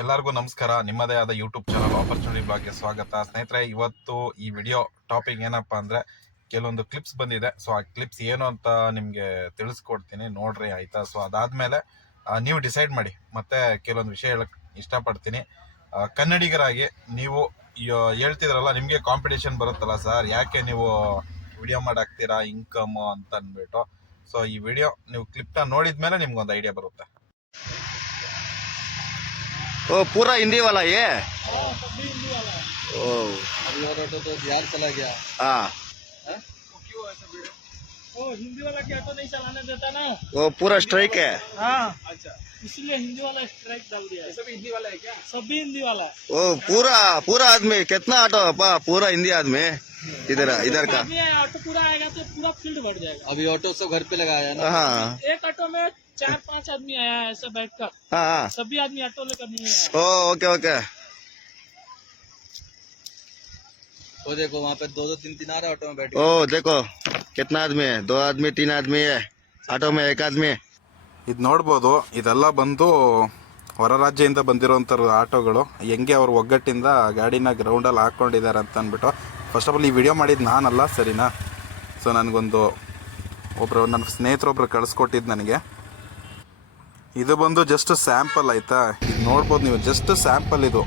ಎಲ್ಲರಿಗೂ ನಮಸ್ಕಾರ. ನಿಮ್ಮದೇ ಆದ ಯೂಟ್ಯೂಬ್ ಚಾನಲ್ ಆಪರ್ಚುನಿಟಿ ಬ್ಲಾಗ್ಗೆ ಸ್ವಾಗತ. ಸ್ನೇಹಿತರೆ, ಇವತ್ತು ಈ ವಿಡಿಯೋ ಟಾಪಿಕ್ ಏನಪ್ಪಾ ಅಂದ್ರೆ ಕೆಲವೊಂದು ಕ್ಲಿಪ್ಸ್ ಬಂದಿದೆ. ಸೊ ಆ ಕ್ಲಿಪ್ಸ್ ಏನು ಅಂತ ನಿಮಗೆ ತಿಳಿಸ್ಕೊಡ್ತೀನಿ. ನೋಡ್ರಿ, ಆಯ್ತಾ? ಸೊ ಅದಾದ್ಮೇಲೆ ನೀವು ಡಿಸೈಡ್ ಮಾಡಿ. ಮತ್ತೆ ಕೆಲವೊಂದು ವಿಷಯ ಹೇಳಕ್ ಇಷ್ಟಪಡ್ತೀನಿ. ಕನ್ನಡಿಗರಾಗಿ ನೀವು ಹೇಳ್ತಿದ್ರಲ್ಲ, ನಿಮಗೆ ಕಾಂಪಿಟೇಷನ್ ಬರುತ್ತಲ್ಲ ಸರ್ ಯಾಕೆ ನೀವು ವಿಡಿಯೋ ಮಾಡಾಕ್ತೀರಾ? ಇನ್ಕಮ್ ಅಂತ ಅಂದ್ಬಿಟ್ಟು. ಸೊ ಈ ವಿಡಿಯೋ ನೀವು ಕ್ಲಿಪ್ನ ನೋಡಿದ್ಮೇಲೆ ನಿಮ್ಗೊಂದು ಐಡಿಯಾ ಬರುತ್ತೆ. ओ पूरा हिंदी वाला ये? ओ। अभी और तो बिहार चला गया। हाँ। ओ हिंदी वाला क्या तो नहीं चलाने देता ना। वो पूरा स्ट्राइक है। हाँ। अच्छा। इसलिए हिंदी वाला स्ट्राइक डाल दिया सब हिंदी वाला है क्या? सभी हिंदी वाला है। वो पूरा पूरा आदमी कितना ऑटो पूरा हिंदी आदमी इधर इधर का। ऑटो पूरा आएगा तो पूरा फ़ील्ड भर जाएगा। अभी ऑटो सब घर पे लगाया है ना? हाँ। एक ऑटो में चार पाँच आदमी आया है ऐसे बैठ कर। हाँ हाँ। सभी आदमी ऑटो लेकर नहीं आया ओ ओके ओके। वो देखो वहाँ पे दो दो तीन तीन आ रहे ऑटो में बैठ ओ देखो। ಕೆತ್ನ ಆದ್ಮಿ ದೋ ಆದ್ಮಿ ತೀನ್ ಆದ್ಮಿ ಆಟೋಮೆ ಮೇ ಆದ್ಮಿ ಇದು ನೋಡ್ಬೋದು, ಇದೆಲ್ಲ ಬಂದು ಹೊರ ರಾಜ್ಯದಿಂದ ಬಂದಿರೋಂಥ ಆಟೋಗಳು. ಹೆಂಗೆ ಅವ್ರ ಒಗ್ಗಟ್ಟಿಂದ ಗಾಡಿನ ಗ್ರೌಂಡಲ್ಲಿ ಹಾಕ್ಕೊಂಡಿದ್ದಾರೆ ಅಂತ ಅಂದ್ಬಿಟ್ಟು ಫಸ್ಟ್ ಆಫ್ ಆಲ್ ಈ ವಿಡಿಯೋ ಮಾಡಿದ್ದು ನಾನಲ್ಲ, ಸರಿನಾ? ಸೊ ನನಗೊಂದು ಒಬ್ಬರು ನನ್ನ ಸ್ನೇಹಿತರೊಬ್ರು ಕಳಿಸ್ಕೊಟ್ಟಿದ್ದು ನನಗೆ. ಇದು ಬಂದು ಜಸ್ಟ್ ಸ್ಯಾಂಪಲ್ ಆಯಿತಾ? ಇದು ನೋಡ್ಬೋದು ನೀವು ಜಸ್ಟ್ ಸ್ಯಾಂಪಲ್ ಇದು.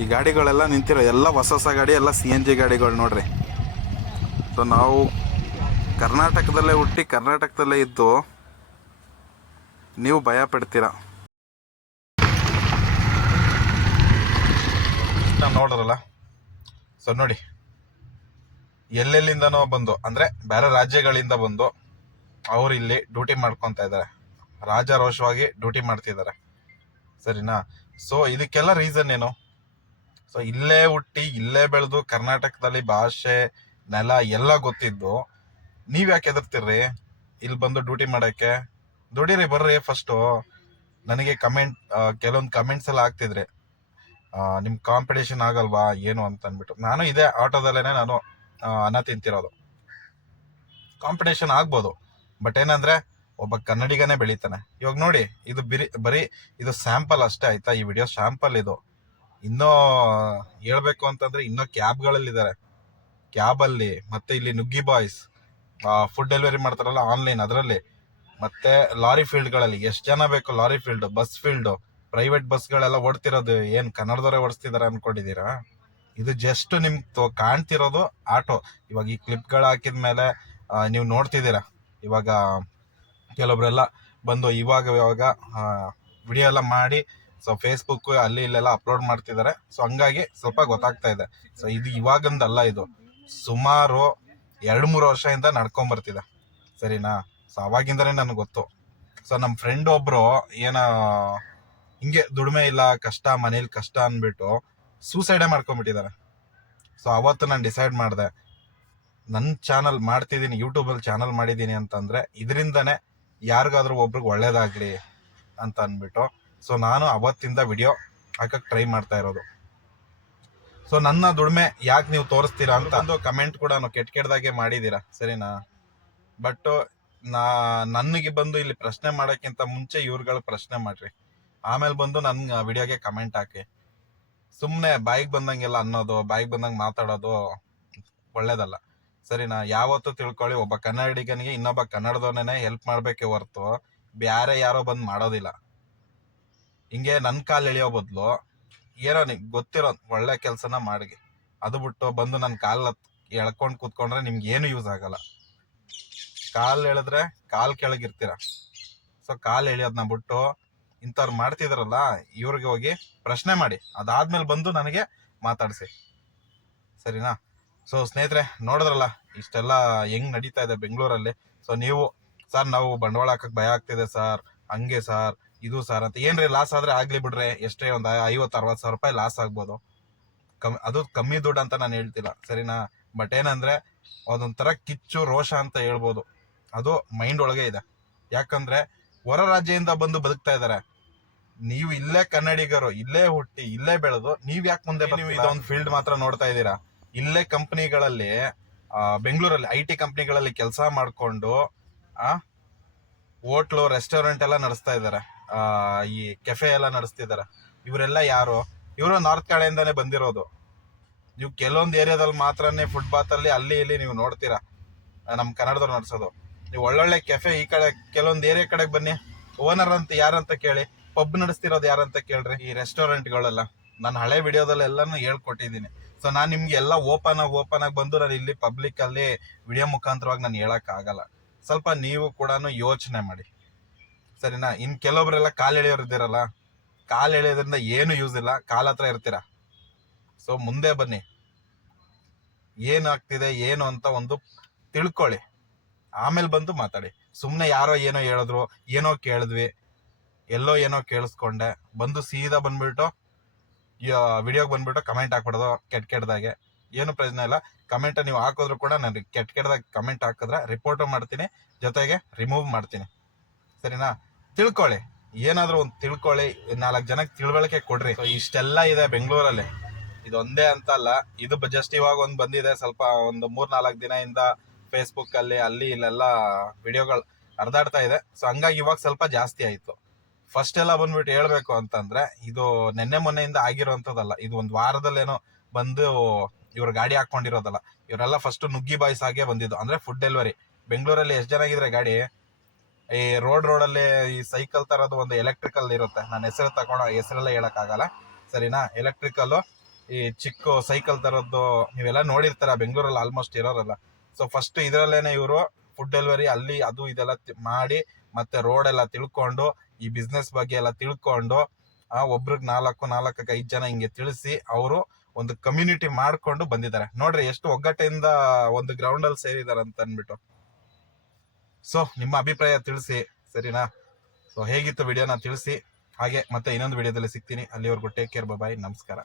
ಈ ಗಾಡಿಗಳೆಲ್ಲ ನಿಂತಿರೋ ಎಲ್ಲ ಹೊಸ ಹೊಸ ಗಾಡಿ, ಎಲ್ಲ ಸಿ ಎನ್ ಜಿ ಗಾಡಿಗಳು ನೋಡ್ರಿ. ಸೊ ನಾವು ಕರ್ನಾಟಕದಲ್ಲೇ ಹುಟ್ಟಿ ಕರ್ನಾಟಕದಲ್ಲೇ ಇದ್ದು ನೀವು ಭಯ ಪಡ್ತೀರಾ? ನೋಡ್ರಲ್ಲ ಸೊ ನೋಡಿ. ಎಲ್ಲೆಲ್ಲಿಂದನೋ ಬಂದು, ಅಂದ್ರೆ ಬೇರೆ ರಾಜ್ಯಗಳಿಂದ ಬಂದು ಅವರು ಇಲ್ಲಿ ಡ್ಯೂಟಿ ಮಾಡ್ಕೊತಾ ಇದ್ದಾರೆ. ರಾಜಾರೋಷವಾಗಿ ಡ್ಯೂಟಿ ಮಾಡ್ತಿದ್ದಾರೆ ಸರಿನಾ? ಸೊ ಇದಕ್ಕೆಲ್ಲ ರೀಸನ್ ಏನು? ಸೊ ಇಲ್ಲೇ ಹುಟ್ಟಿ, ಇಲ್ಲೇ ಬೆಳೆದು ಕರ್ನಾಟಕದಲ್ಲಿ ಭಾಷೆ, ನೆಲ ಎಲ್ಲ ಗೊತ್ತಿದ್ದು ನೀವ್ ಯಾಕೆ ಹೆದರ್ತೀರಿ? ಇಲ್ಲಿ ಬಂದು ಡ್ಯೂಟಿ ಮಾಡಕ್ಕೆ? ದುಡೀರಿ, ಬರ್ರಿ ಫಸ್ಟು ನನಗೆ ಕಮೆಂಟ್ ಕೆಲವೊಂದು ಕಮೆಂಟ್ಸ್ ಎಲ್ಲ ಆಗ್ತಿದ್ರೆ ನಿಮ್ಮ ನಿಮ್ ಕಾಂಪಿಟೇಷನ್ ಆಗಲ್ವಾ, ಏನು ಅಂತ ಅಂದ್ಬಿಟ್ಟು. ನಾನು ಇದೇ ಆಟೋದಲ್ಲೇ ನಾನು ಅನ್ನ ತಿಂತಿರೋದು. ಕಾಂಪಿಟೇಷನ್ ಆಗ್ಬೋದು. ಬಟ್ ಏನಂದ್ರೆ, ಒಬ್ಬ ಕನ್ನಡಿಗನೇ ಬೆಳೀತಾನೆ. ಇವಾಗ ನೋಡಿ, ಇದು ಬಿರಿ, ಬರೀ ಇದು ಸ್ಯಾಂಪಲ್ ಅಷ್ಟೇ ಆಯ್ತಾ? ಈ ವಿಡಿಯೋ ಸ್ಯಾಂಪಲ್ ಇದು. ಇನ್ನೂ ಹೇಳ್ಬೇಕು ಅಂತಂದ್ರೆ, ಇನ್ನೂ ಕ್ಯಾಬ್ಗಳಲ್ಲಿದ್ದಾರೆ ಕ್ಯಾಬಲ್ಲಿ ಮತ್ತೆ ಇಲ್ಲಿ ನುಗ್ಗಿ ಬಾಯ್ಸ್ ಫುಡ್ ಡೆಲಿವರಿ ಮಾಡ್ತಾರಲ್ಲ ಆನ್ಲೈನ್ ಅದರಲ್ಲಿ. ಮತ್ತೆ ಲಾರಿ ಫೀಲ್ಡ್ಗಳಲ್ಲಿ ಎಷ್ಟು ಜನ ಬೇಕು lorry field bus field private ಬಸ್ಗಳೆಲ್ಲ ಓಡ್ತಿರೋದು ಏನು ಕನ್ನಡದವರೇ ಓಡಿಸ್ತಿದಾರೆ ಅನ್ಕೊಂಡಿದೀರಾ ಇದು ಜಸ್ಟ್ ನಿಮ್ ತೊ- ಕಾಣ್ತಿರೋದು ಆಟೋ. ಇವಾಗ ಈ ಕ್ಲಿಪ್ಗಳು ಹಾಕಿದ್ಮೇಲೆ ನೀವು ನೋಡ್ತಿದ್ದೀರಾ? ಇವಾಗ ಕೆಲವೊಬ್ರೆಲ್ಲ ಬಂದು ಇವಾಗ ಇವಾಗ ವಿಡಿಯೋ ಎಲ್ಲ ಮಾಡಿ, ಸೊ ಫೇಸ್ಬುಕ್ ಅಲ್ಲಿ ಇಲ್ಲೆಲ್ಲ ಅಪ್ಲೋಡ್ ಮಾಡ್ತಿದ್ದಾರೆ. ಸೊ ಹಂಗಾಗಿ ಸ್ವಲ್ಪ ಗೊತ್ತಾಗ್ತಾ ಇದೆ. ಸೊ ಇದು ಇವಾಗಂದಲ್ಲ ಇದು. ಸುಮಾರು ಎರಡು ಮೂರು ವರ್ಷದಿಂದ ನಡ್ಕೊಂಡ್ ಬರ್ತಿದೆ ಸರಿನಾ? ಸೊ ಅವಾಗಿಂದನೇ ನನಗೆ ಗೊತ್ತು. ಸೊ ನಮ್ಮ ಫ್ರೆಂಡ್ ಒಬ್ರು ಏನ ಹಿಂಗೆ ದುಡಿಮೆ ಇಲ್ಲ, ಕಷ್ಟ, ಮನೇಲಿ ಕಷ್ಟ ಅಂದ್ಬಿಟ್ಟು ಸೂಸೈಡೇ ಮಾಡ್ಕೊಂಡ್ಬಿಟ್ಟಿದ್ದಾರೆ. ಸೊ ಅವತ್ತು ನಾನು ಡಿಸೈಡ್ ಮಾಡಿದೆ ನನ್ನ ಚಾನಲ್ ಮಾಡ್ತಿದ್ದೀನಿ ಯೂಟ್ಯೂಬಲ್ಲಿ ಚಾನಲ್ ಮಾಡಿದ್ದೀನಿ ಅಂತಂದರೆ ಇದರಿಂದನೇ ಯಾರಿಗಾದ್ರೂ ಒಬ್ರಿಗೆ ಒಳ್ಳೇದಾಗಲಿ ಅಂತ ಅಂದ್ಬಿಟ್ಟು. ಸೊ ನಾನು ಅವತ್ತಿಂದ ವಿಡಿಯೋ ಹಾಕಕ್ಕೆ ಟ್ರೈ ಮಾಡ್ತಾ ಇರೋದು. ಸೊ ನನ್ನ ದುಡಿಮೆ ಯಾಕೆ ನೀವು ತೋರಿಸ್ತೀರಾ ಅಂತ ಒಂದು ಕಮೆಂಟ್ ಕೂಡ ಕೆಟ್ಟ ಕೆಟ್ಟದಾಗೆ ಮಾಡಿದೀರಾ ಸರಿನಾ? ಬಟ್ ನಾ ನನಗೆ ಬಂದು ಇಲ್ಲಿ ಪ್ರಶ್ನೆ ಮಾಡೋಕ್ಕಿಂತ ಮುಂಚೆ ಇವ್ರುಗಳು ಪ್ರಶ್ನೆ ಮಾಡ್ರಿ. ಆಮೇಲೆ ಬಂದು ನನ್ನ ವಿಡಿಯೋಗೆ ಕಮೆಂಟ್ ಹಾಕಿ. ಸುಮ್ಮನೆ ಬಾಯಿಗೆ ಬಂದಂಗೆಲ್ಲ ಅನ್ನೋದು, ಬಾಯಿಗೆ ಬಂದಂಗೆ ಮಾತಾಡೋದು ಒಳ್ಳೇದಲ್ಲ. ಸರಿನಾ? ಯಾವತ್ತೂ ತಿಳ್ಕೊಳ್ಳಿ, ಒಬ್ಬ ಕನ್ನಡಿಗನಿಗೆ ಇನ್ನೊಬ್ಬ ಕನ್ನಡದವನೇ ಹೆಲ್ಪ್ ಮಾಡ್ಬೇಕೆ ಹೊರ್ತು ಬೇರೆ ಯಾರೋ ಬಂದು ಮಾಡೋದಿಲ್ಲ. ಹಿಂಗೆ ನನ್ನ ಕಾಲು ಎಳೆಯೋ ಬದಲು ಏನೋ ನಿಮ್ಗೆ ಗೊತ್ತಿರೋ ಒಳ್ಳೆ ಕೆಲಸನ ಮಾಡಿ ಅದು ಬಿಟ್ಟು ಬಂದು ನನ್ನ ಕಾಲ್ ಎಳ್ಕೊಂಡು ಕೂತ್ಕೊಂಡ್ರೆ ನಿಮ್ಗೆ ಏನು ಯೂಸ್ ಆಗಲ್ಲ. ಕಾಲ್ ಎಳೆದ್ರೆ ಕಾಲ್ ಕೆಳಗಿರ್ತೀರ. ಸೊ ಕಾಲ್ ಎಳೆಯೋದನ್ನ ಬಿಟ್ಟು ಇಂಥವ್ರು ಮಾಡ್ತಿದ್ರಲ್ಲ, ಇವ್ರಿಗೆ ಹೋಗಿ ಪ್ರಶ್ನೆ ಮಾಡಿ. ಅದಾದ್ಮೇಲೆ ಬಂದು ನನಗೆ ಮಾತಾಡಿಸಿ. ಸರಿನಾ? ಸೊ ಸ್ನೇಹಿತರೆ, ನೋಡಿದ್ರಲ್ಲ, ಇಷ್ಟೆಲ್ಲ ಹೆಂಗ್ ನಡೀತಾ ಇದೆ ಬೆಂಗಳೂರಲ್ಲಿ. ಸೊ ನೀವು, ಸರ್, ನಾವು ಬಂಡವಾಳ ಹಾಕಕ್ಕೆ ಭಯ ಆಗ್ತಿದೆ, ಸರ್. ಹಂಗೆ, ಸರ್. ಇದು ಸರ್ ಅಂತ. ಏನ್ರಿ ಲಾಸ್ ಆದ್ರೆ ಆಗ್ಲಿ ಬಿಡ್ರಿ. ಎಷ್ಟೇ ಒಂದು ಐವತ್ತು ಅರವತ್ತು ಸಾವಿರ ರೂಪಾಯಿ ಲಾಸ್ ಆಗ್ಬೋದು. ಕಮ್ಮಿ ಅದು ಕಮ್ಮಿ ದುಡ್ಡು ಅಂತ ನಾನು ಹೇಳ್ತಿಲ್ಲ. ಸರಿನಾ? ಬಟ್ ಏನಂದ್ರೆ ಅದೊಂಥರ ಕಿಚ್ಚು ರೋಷ ಅಂತ ಹೇಳ್ಬೋದು. ಅದು ಮೈಂಡ್ ಒಳಗೆ ಇದೆ. ಯಾಕಂದ್ರೆ ಹೊರ ರಾಜ್ಯದಿಂದ ಬಂದು ಬದುಕ್ತಾ ಇದ್ದಾರೆ ನೀವು ಇಲ್ಲೇ ಕನ್ನಡಿಗರು ಇಲ್ಲೇ ಹುಟ್ಟಿ ಇಲ್ಲೇ ಬೆಳೆದು ನೀವ್ ಯಾಕೆ ಮುಂದೆ ನೀವು ಇದೊಂದು ಫೀಲ್ಡ್ ಮಾತ್ರ ನೋಡ್ತಾ ಇದ್ದೀರಾ? ಇಲ್ಲೇ ಕಂಪ್ನಿಗಳಲ್ಲಿ ಬೆಂಗಳೂರಲ್ಲಿ ಐ ಟಿ ಕಂಪ್ನಿಗಳಲ್ಲಿ ಕೆಲಸ ಮಾಡಿಕೊಂಡು ಆ ಹೋಟ್ಲು ರೆಸ್ಟೋರೆಂಟ್ ಎಲ್ಲ ನಡೆಸ್ತಾ ಇದ್ದಾರೆ ಈ ಕೆಫೆ ಎಲ್ಲ ನಡೆಸ್ತಿದ್ದಾರೆ ಇವರೆಲ್ಲ ಯಾರು? ಇವರು ನಾರ್ತ್ ಕಡೆಯಿಂದಾನೆ ಬಂದಿರೋದು. ನೀವು ಕೆಲವೊಂದು ಏರಿಯಾದಲ್ಲಿ ಮಾತ್ರನೇ ಫುಟ್ಪಾತಲ್ಲಿ ಅಲ್ಲಿ ಇಲ್ಲಿ ನೀವು ನೋಡ್ತೀರಾ? ನಮ್ಮ ನಮ್ ಕನ್ನಡದವ್ರು ನಡೆಸೋದು. ನೀವು ಒಳ್ಳೊಳ್ಳೆ ಕೆಫೆ ಈ ಕಡೆ, ಕೆಲವೊಂದು ಏರಿಯಾ ಕಡೆಗೆ ಬನ್ನಿ. ಓನರ್ ಅಂತ ಯಾರಂತ ಕೇಳಿ ಪಬ್ ನಡೆಸ್ತಿರೋದು ಯಾರಂತ ಕೇಳ್ರಿ. ಈ ರೆಸ್ಟೋರೆಂಟ್ಗಳೆಲ್ಲ ನಾನು ಹಳೆ ವಿಡಿಯೋದಲ್ಲಿ ಎಲ್ಲಾನು ಹೇಳ್ಕೊಟ್ಟಿದ್ದೀನಿ. ಸೊ ನಾನು ನಿಮ್ಗೆ ಎಲ್ಲ ಓಪನ್ ಆಗಿ ಓಪನ್ ಆಗಿ ಬಂದು ನಾನು ಇಲ್ಲಿ ಪಬ್ಲಿಕ್ ಅಲ್ಲಿ ವಿಡಿಯೋ ಮುಖಾಂತರವಾಗಿ ನಾನು ಹೇಳಕ್ ಆಗಲ್ಲ ಸ್ವಲ್ಪ ನೀವು ಕೂಡ ಯೋಚನೆ ಮಾಡಿ. ಸರಿನಾ? ಇನ್ ಕೆಲವೊಬ್ರೆಲ್ಲ ಕಾಲು ಎಳೆಯೋರು ಇದ್ದೀರಲ್ಲ, ಕಾಲು ಎಳೆಯೋದ್ರಿಂದ ಏನು ಯೂಸ್ ಇಲ್ಲ, ಕಾಲ್ ಹತ್ರ ಇರ್ತೀರ? ಸೊ ಮುಂದೆ ಬನ್ನಿ. ಏನಾಗ್ತಿದೆ ಏನು ಅಂತ ಒಂದು ತಿಳ್ಕೊಳ್ಳಿ. ಆಮೇಲೆ ಬಂದು ಮಾತಾಡಿ. ಸುಮ್ಮನೆ ಯಾರೋ ಏನೋ ಹೇಳಿದ್ರು, ಏನೋ ಕೇಳಿದ್ವಿ, ಎಲ್ಲೋ ಏನೋ ಕೇಳಿಸ್ಕೊಂಡೆ. ಬಂದು ಸೀದಾ ಬಂದ್ಬಿಟ್ಟು ವಿಡಿಯೋಗೆ ಬಂದ್ಬಿಟ್ಟು ಕಮೆಂಟ್ ಹಾಕ್ಬಿಡೋದು ಕೆಟ್ಟ ಕೆಟ್ಟದಾಗೆ ಏನು ಪ್ರಯೋಜನ ಇಲ್ಲ. ಕಮೆಂಟ್ ನೀವು ಹಾಕಿದ್ರು ಕೂಡ ನಾನು ಕೆಟ್ಟ ಕೆಟ್ಟದಾಗ ಕಮೆಂಟ್ ಹಾಕಿದ್ರೆ ರಿಪೋರ್ಟು ಮಾಡ್ತೀನಿ, ಜೊತೆಗೆ ರಿಮೂವ್ ಮಾಡ್ತೀನಿ. ಸರಿನಾ? ತಿಳ್ಕೊಳ್ಳಿ. ಏನಾದರೂ ಒಂದು ತಿಳ್ಕೊಳ್ಳಿ. ನಾಲ್ಕು ಜನಕ್ಕೆ ತಿಳುವಳಿಕೆ ಕೊಡ್ರಿ. ಸೊ ಇಷ್ಟೆಲ್ಲ ಇದೆ ಬೆಂಗಳೂರಲ್ಲಿ. ಇದೊಂದೇ ಅಂತ ಅಲ್ಲ. ಇದು ಜಸ್ಟ್ ಇವಾಗ ಒಂದು ಬಂದಿದೆ. ಸ್ವಲ್ಪ ಒಂದು ಮೂರು ನಾಲ್ಕು ದಿನದಿಂದ ಫೇಸ್ಬುಕ್ ಅಲ್ಲಿ ಅಲ್ಲಿ ಇಲ್ಲೆಲ್ಲ ವಿಡಿಯೋಗಳು ಹರಿದಾಡ್ತಾ ಇದೆ. ಸೊ ಹಂಗಾಗಿ ಇವಾಗ ಸ್ವಲ್ಪ ಜಾಸ್ತಿ ಆಯ್ತು. ಫಸ್ಟ್ ಎಲ್ಲ ಬಂದ್ಬಿಟ್ಟು ಹೇಳಬೇಕು ಅಂತಂದ್ರೆ ಇದು ನೆನ್ನೆ ಮೊನ್ನೆಯಿಂದ ಆಗಿರೋಂಥದ್ದಲ್ಲ. ಇದು ಒಂದು ವಾರದಲ್ಲೇನೋ ಬಂದು ಇವ್ರ ಗಾಡಿ ಹಾಕೊಂಡಿರೋದಲ್ಲ ಇವರೆಲ್ಲ ಫಸ್ಟ್ ನುಗ್ಗಿ ಬಾಯ್ಸ್ ಆಗೇ ಬಂದಿದ್ದು. ಅಂದ್ರೆ ಫುಡ್ ಡೆಲಿವರಿ ಬೆಂಗಳೂರಲ್ಲಿ ಎಷ್ಟು ಜನ ಆಗಿದ್ರೆ ಗಾಡಿ? ಈ ರೋಡ್ ರೋಡಲ್ಲಿ ಈ ಸೈಕಲ್ ತರದ್ದು ಒಂದು ಎಲೆಕ್ಟ್ರಿಕಲ್ ಇರುತ್ತೆ. ನಾನು ಹೆಸರು ತಗೊಂಡು ಹೆಸರೆಲ್ಲ ಹೇಳೋಕ್ಕಾಗಲ್ಲ. ಸರಿನಾ? ಎಲೆಕ್ಟ್ರಿಕಲ್ ಈ ಚಿಕ್ಕ ಸೈಕಲ್ ತರದ್ದು ನೀವೆಲ್ಲ ನೋಡಿರ್ತಾರ, ಬೆಂಗಳೂರಲ್ಲಿ ಆಲ್ಮೋಸ್ಟ್ ಇರೋರಲ್ಲ. ಸೊ ಫಸ್ಟ್ ಇದರಲ್ಲೇನೆ ಇವರು ಫುಡ್ ಡೆಲಿವರಿ ಅಲ್ಲಿ ಅದು ಇದೆಲ್ಲ ಮಾಡಿ ಮತ್ತೆ ರೋಡ್ ಎಲ್ಲ ತಿಳ್ಕೊಂಡು, ಈ ಬಿಸ್ನೆಸ್ ಬಗ್ಗೆ ಎಲ್ಲ ತಿಳ್ಕೊಂಡು, ಆ ಒಬ್ರಿಗೆ ನಾಲ್ಕು, ನಾಲ್ಕಕ್ಕೆ ಐದು ಜನ ಹಿಂಗೆ ತಿಳಿಸಿ ಅವರು ಒಂದು ಕಮ್ಯುನಿಟಿ ಮಾಡ್ಕೊಂಡು ಬಂದಿದ್ದಾರೆ. ನೋಡ್ರಿ, ಎಷ್ಟು ಒಗ್ಗಟ್ಟೆಯಿಂದ ಒಂದು ಗ್ರೌಂಡ್ ಅಲ್ಲಿ ಸೇರಿದ್ದಾರೆ ಅಂತ ಅನ್ಬಿಟ್ಟು ಸೊ ನಿಮ್ಮ ಅಭಿಪ್ರಾಯ ತಿಳಿಸಿ, ಸರಿನಾ? ಸೊ ಹೇಗಿತ್ತು ವಿಡಿಯೋನ ತಿಳಿಸಿ, ಹಾಗೆ ಮತ್ತೆ ಇನ್ನೊಂದು ವಿಡಿಯೋದಲ್ಲಿ ಸಿಗ್ತೀನಿ. ಅಲ್ಲಿವರೆಗೂ ಟೇಕ್ ಕೇರ್ ಬಾಯ್ ನಮಸ್ಕಾರ.